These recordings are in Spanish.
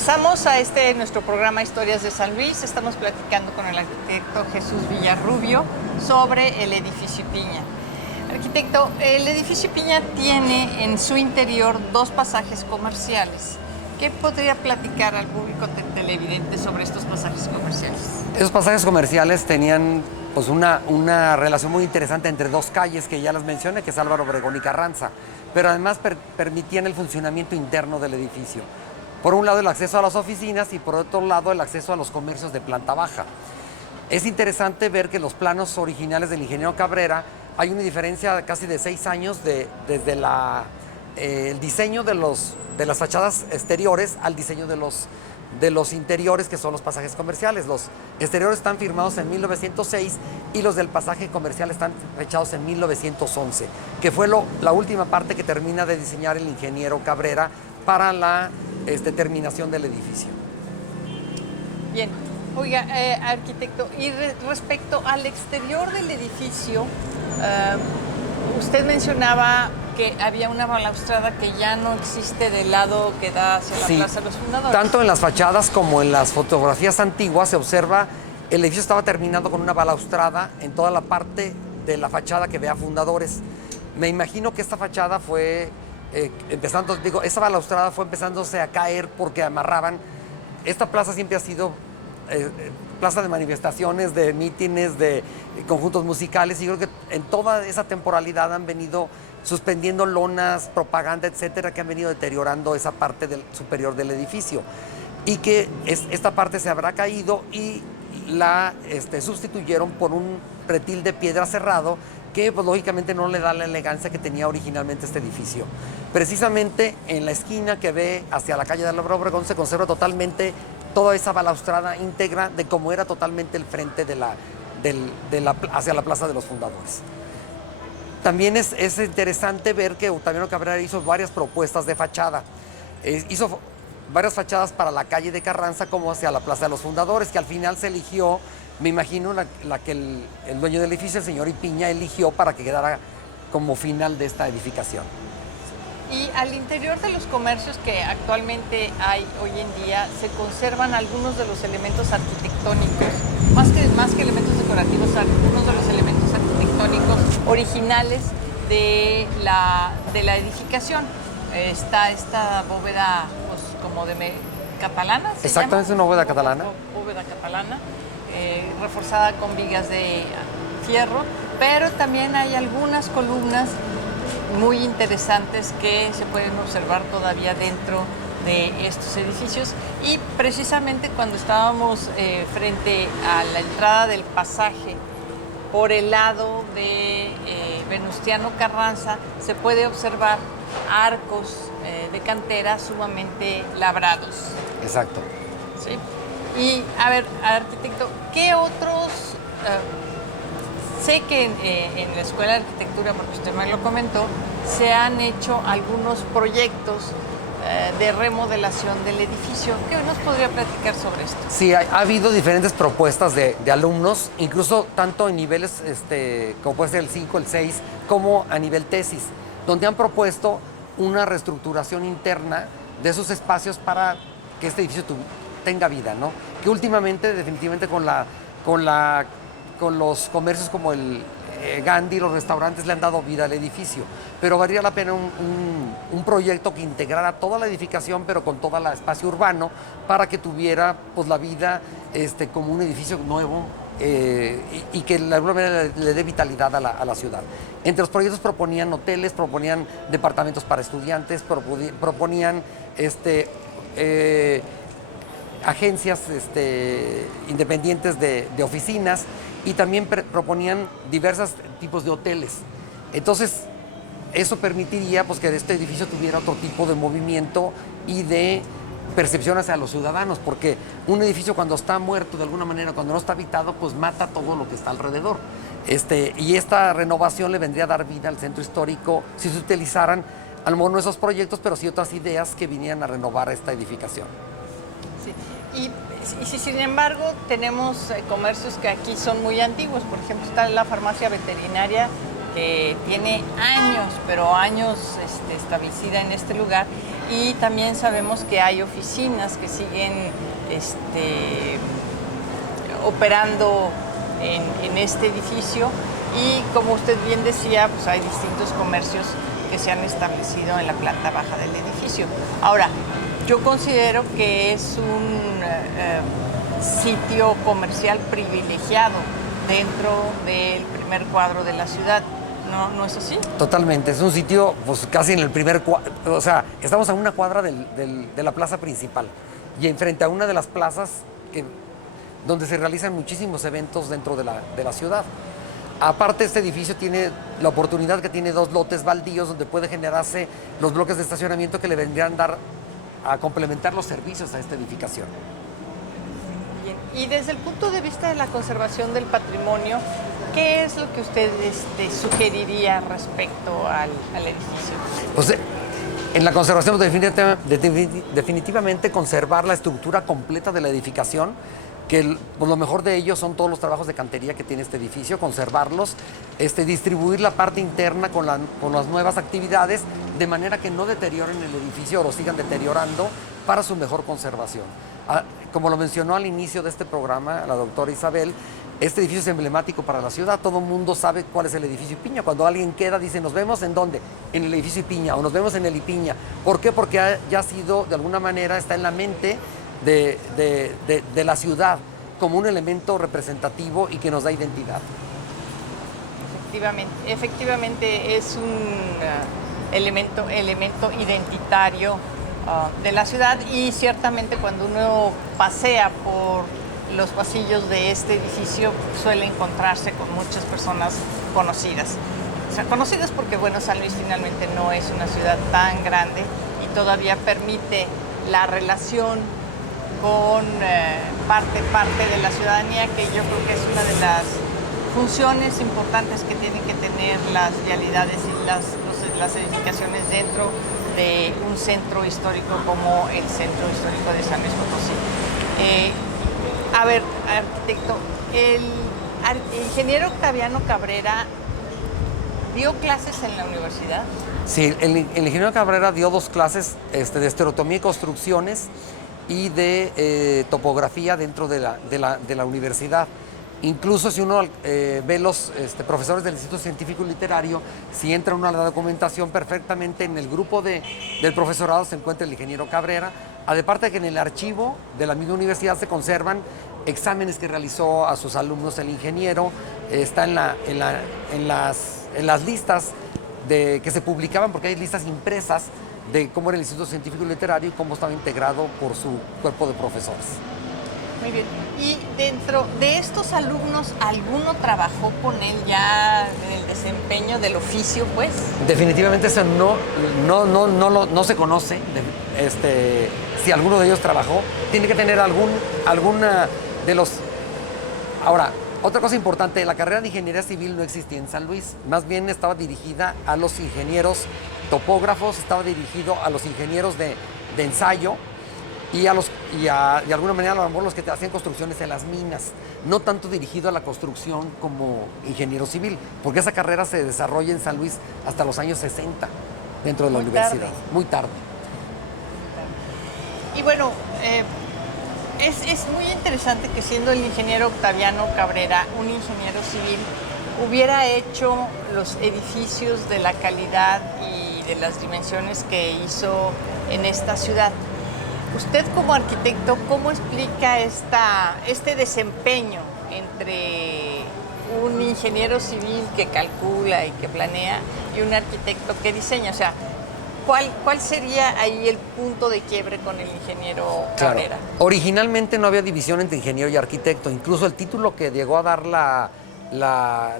Regresamos a nuestro programa Historias de San Luis. Estamos platicando con el arquitecto Jesús Villarrubio sobre el edificio Piña. Arquitecto, el edificio Piña tiene en su interior dos pasajes comerciales. ¿Qué podría platicar al público televidente sobre estos pasajes comerciales? Esos pasajes comerciales tenían pues, una relación muy interesante entre dos calles que ya las mencioné, que es Álvaro Obregón y Carranza, pero además permitían el funcionamiento interno del edificio. Por un lado el acceso a las oficinas y por otro lado el acceso a los comercios de planta baja. Es interesante ver que los planos originales del ingeniero Cabrera hay una diferencia casi de 6 años desde el diseño de las fachadas exteriores al diseño de los interiores, que son los pasajes comerciales. Los exteriores están firmados en 1906 y los del pasaje comercial están fechados en 1911, que fue la última parte que termina de diseñar el ingeniero Cabrera para la terminación del edificio. Bien. Oiga, arquitecto, y respecto al exterior del edificio, usted mencionaba que había una balaustrada que ya no existe del lado que da hacia la Plaza de los Fundadores. Tanto en las fachadas como en las fotografías antiguas se observa el edificio estaba terminado con una balaustrada en toda la parte de la fachada que ve a Fundadores. Me imagino que esta fachada fue esa balaustrada fue empezándose a caer porque amarraban. Esta plaza siempre ha sido plaza de manifestaciones, de mítines, de conjuntos musicales, y creo que en toda esa temporalidad han venido suspendiendo lonas, propaganda, etcétera, que han venido deteriorando esa parte superior del edificio, y que esta parte se habrá caído y la sustituyeron por un pretil de piedra cerrado que pues, lógicamente no le da la elegancia que tenía originalmente este edificio. Precisamente en la esquina que ve hacia la calle de Álvaro Obregón se conserva totalmente toda esa balaustrada íntegra de cómo era totalmente el frente hacia la Plaza de los Fundadores. También es interesante ver que Octaviano Cabrera hizo varias propuestas de fachada. Hizo varias fachadas para la calle de Carranza como hacia la Plaza de los Fundadores, que al final se eligió, me imagino, la que el dueño del edificio, el señor Ipiña, eligió para que quedara como final de esta edificación. Y al interior de los comercios que actualmente hay hoy en día, se conservan algunos de los elementos arquitectónicos, más que elementos decorativos, algunos de los elementos arquitectónicos originales de la edificación. Está esta bóveda pues, como de catalana, ¿se Exactamente, llama? es una bóveda catalana. Bóveda catalana, reforzada con vigas de fierro, pero también hay algunas columnas muy interesantes que se pueden observar todavía dentro de estos edificios, y precisamente cuando estábamos frente a la entrada del pasaje por el lado de Venustiano Carranza se puede observar arcos de cantera sumamente labrados. Exacto. ¿Sí? Y a ver, arquitecto, ¿qué otros... Sé que en la Escuela de Arquitectura, porque usted me lo comentó, se han hecho algunos proyectos de remodelación del edificio. ¿Qué nos podría platicar sobre esto? Sí, ha habido diferentes propuestas de alumnos, incluso tanto en niveles como puede ser el 5, el 6, como a nivel tesis, donde han propuesto una reestructuración interna de esos espacios para que este edificio tenga vida, ¿no? Que últimamente, definitivamente, con los comercios como el Gandhi, los restaurantes le han dado vida al edificio, pero valdría la pena un proyecto que integrara toda la edificación, pero con todo el espacio urbano, para que tuviera pues, la vida como un edificio nuevo y que de alguna manera le dé vitalidad a la ciudad. Entre los proyectos proponían hoteles, proponían departamentos para estudiantes, proponían agencias independientes de oficinas, y también proponían diversos tipos de hoteles. Entonces, eso permitiría pues, que este edificio tuviera otro tipo de movimiento y de percepción hacia los ciudadanos, porque un edificio cuando está muerto, de alguna manera, cuando no está habitado, pues mata todo lo que está alrededor. Y esta renovación le vendría a dar vida al centro histórico si se utilizaran, a lo mejor no esos proyectos, pero sí otras ideas que vinieran a renovar esta edificación. Sí. Y si sin embargo tenemos comercios que aquí son muy antiguos, por ejemplo está la farmacia veterinaria que tiene años, pero años establecida en este lugar, y también sabemos que hay oficinas que siguen operando en este edificio, y como usted bien decía, pues hay distintos comercios que se han establecido en la planta baja del edificio. Ahora, yo considero que es un sitio comercial privilegiado dentro del primer cuadro de la ciudad. ¿No es así? Totalmente, es un sitio pues casi en el primer cuadro, o sea, estamos a una cuadra de la plaza principal y enfrente a una de las plazas donde se realizan muchísimos eventos dentro de la ciudad. Aparte, este edificio tiene la oportunidad que tiene 2 lotes baldíos donde puede generarse los bloques de estacionamiento que le vendrían a complementar los servicios a esta edificación. Bien. Y desde el punto de vista de la conservación del patrimonio, ¿qué es lo que usted sugeriría respecto al edificio? Pues, en la conservación, definitivamente conservar la estructura completa de la edificación, que pues, lo mejor de ellos son todos los trabajos de cantería que tiene este edificio, conservarlos, distribuir la parte interna con las nuevas actividades, de manera que no deterioren el edificio o lo sigan deteriorando para su mejor conservación. Como lo mencionó al inicio de este programa la doctora Isabel, este edificio es emblemático para la ciudad, todo el mundo sabe cuál es el edificio Ipiña. Cuando alguien queda, dice, ¿nos vemos en dónde? En el edificio Ipiña, o nos vemos en el Ipiña. ¿Por qué? Porque ya ha sido, de alguna manera, está en la mente de la ciudad como un elemento representativo y que nos da identidad. Efectivamente es un elemento identitario de la ciudad, y ciertamente cuando uno pasea por los pasillos de este edificio suele encontrarse con muchas personas conocidas. O sea, conocidas porque, bueno, San Luis finalmente no es una ciudad tan grande y todavía permite la relación con parte de la ciudadanía, que yo creo que es una de las funciones importantes que tienen que tener las vialidades y las edificaciones dentro de un centro histórico como el Centro Histórico de San Luis Potosí. A ver, arquitecto, el ingeniero Octaviano Cabrera dio clases en la universidad. Sí, el ingeniero Cabrera dio 2 clases de estereotomía y construcciones y de topografía dentro de la universidad. Incluso si uno ve los profesores del Instituto Científico y Literario, si entra uno a la documentación, perfectamente en el grupo del profesorado se encuentra el ingeniero Cabrera. Aparte de que en el archivo de la misma universidad se conservan exámenes que realizó a sus alumnos el ingeniero, está en las listas que se publicaban, porque hay listas impresas de cómo era el Instituto Científico y Literario y cómo estaba integrado por su cuerpo de profesores. Muy bien. Y dentro de estos alumnos, ¿alguno trabajó con él ya en el desempeño del oficio, pues? Definitivamente eso no se conoce. Si alguno de ellos trabajó, tiene que tener alguna de los... Ahora, otra cosa importante, la carrera de ingeniería civil no existía en San Luis, más bien estaba dirigida a los ingenieros topógrafos, estaba dirigido a los ingenieros de ensayo y de alguna manera a lo mejor los que te hacían construcciones en las minas, no tanto dirigido a la construcción como ingeniero civil, porque esa carrera se desarrolla en San Luis hasta los años 60 dentro de la universidad, muy tarde. Y bueno, es muy interesante que siendo el ingeniero Octaviano Cabrera un ingeniero civil, hubiera hecho los edificios de la calidad y de las dimensiones que hizo en esta ciudad. Usted como arquitecto, ¿cómo explica este desempeño entre un ingeniero civil que calcula y que planea y un arquitecto que diseña? O sea, ¿cuál sería ahí el punto de quiebre con el ingeniero Cabrera? Claro. Originalmente no había división entre ingeniero y arquitecto. Incluso el título que llegó a dar la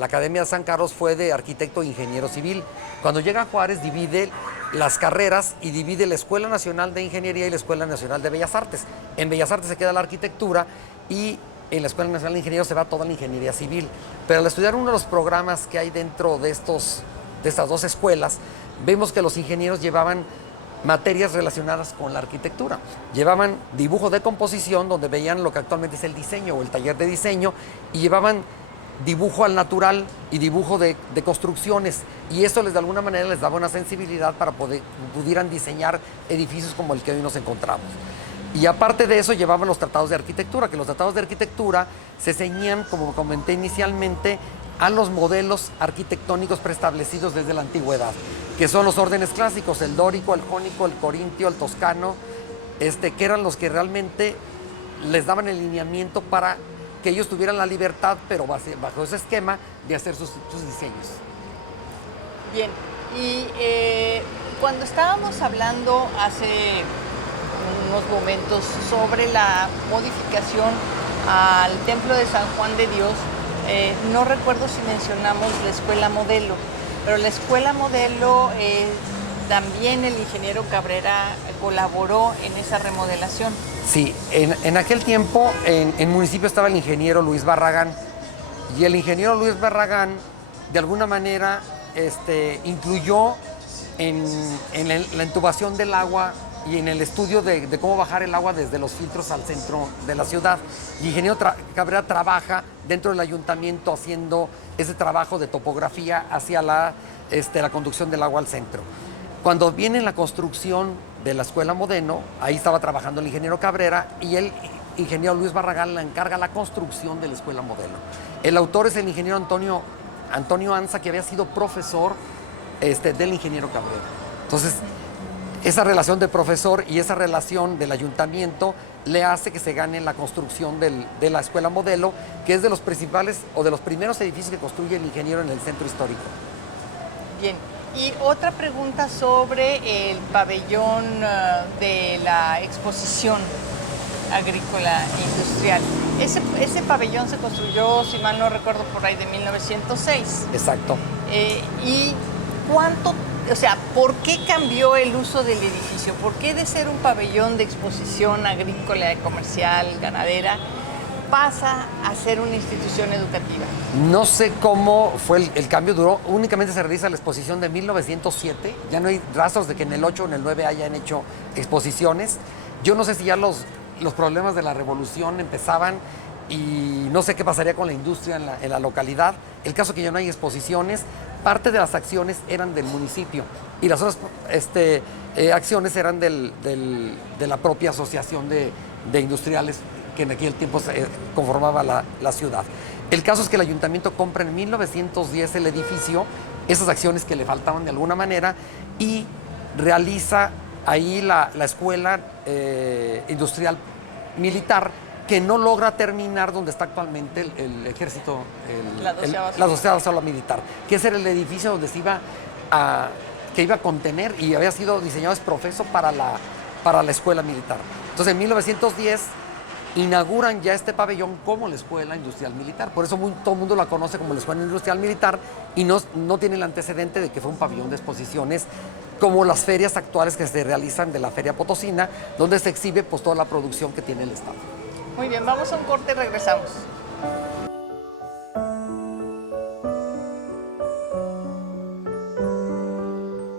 Academia de San Carlos fue de arquitecto e ingeniero civil. Cuando llega Juárez divide las carreras y divide la Escuela Nacional de Ingeniería y la Escuela Nacional de Bellas Artes. En Bellas Artes se queda la arquitectura y en la Escuela Nacional de Ingenieros se va toda la ingeniería civil. Pero al estudiar uno de los programas que hay dentro de estas 2 escuelas, vemos que los ingenieros llevaban materias relacionadas con la arquitectura. Llevaban dibujo de composición, donde veían lo que actualmente es el diseño o el taller de diseño, y llevaban dibujo al natural y dibujo de construcciones. Y eso de alguna manera les daba una sensibilidad para pudieran diseñar edificios como el que hoy nos encontramos. Y aparte de eso llevaban los tratados de arquitectura, que los tratados de arquitectura se ceñían, como comenté inicialmente, a los modelos arquitectónicos preestablecidos desde la antigüedad, que son los órdenes clásicos, el dórico, el jónico, el corintio, el toscano, que eran los que realmente les daban el lineamiento para que ellos tuvieran la libertad, pero bajo ese esquema, de hacer sus diseños. Bien, y cuando estábamos hablando hace unos momentos sobre la modificación al Templo de San Juan de Dios, no recuerdo si mencionamos la Escuela Modelo, pero la Escuela Modelo también el ingeniero Cabrera colaboró en esa remodelación. Sí, en aquel tiempo en el municipio estaba el ingeniero Luis Barragán, y el ingeniero Luis Barragán de alguna manera incluyó en la intubación del agua y en el estudio de cómo bajar el agua desde los filtros al centro de la ciudad. Y ingeniero Cabrera trabaja dentro del ayuntamiento haciendo ese trabajo de topografía hacia la conducción del agua al centro. Cuando viene la construcción de la Escuela Modelo, ahí estaba trabajando el ingeniero Cabrera y el ingeniero Luis Barragán le encarga la construcción de la Escuela Modelo. El autor es el ingeniero Antonio Anza, que había sido profesor del ingeniero Cabrera. Entonces, esa relación de profesor y esa relación del ayuntamiento le hace que se gane la construcción de la Escuela Modelo, que es de los principales o de los primeros edificios que construye el ingeniero en el centro histórico. Bien, y otra pregunta sobre el pabellón de la exposición agrícola e industrial. Ese pabellón se construyó, si mal no recuerdo, por ahí de 1906. Exacto. ¿Y cuánto, por qué cambió el uso del edificio? ¿Por qué de ser un pabellón de exposición agrícola, comercial, ganadera, pasa a ser una institución educativa? No sé cómo fue el cambio, únicamente se realiza la exposición de 1907, ya no hay rastros de que en el 8 o en el 9 hayan hecho exposiciones. Yo no sé si ya los problemas de la revolución empezaban y no sé qué pasaría con la industria en la localidad. El caso es que ya no hay exposiciones, parte de las acciones eran del municipio y las otras acciones eran de la propia asociación de industriales que en aquel tiempo conformaba la ciudad. El caso es que el ayuntamiento compra en 1910 el edificio, esas acciones que le faltaban de alguna manera, y realiza ahí la escuela industrial militar, que no logra terminar donde está actualmente el ejército, la 12ª Sala Militar, que ese era el edificio donde que iba a contener y había sido diseñado ex profeso para la escuela militar. Entonces en 1910 inauguran ya este pabellón como la Escuela Industrial Militar. Por eso todo el mundo la conoce como la Escuela Industrial Militar y no tiene el antecedente de que fue un pabellón de exposiciones como las ferias actuales que se realizan de la Feria Potosina, donde se exhibe pues toda la producción que tiene el Estado. Muy bien, vamos a un corte y regresamos.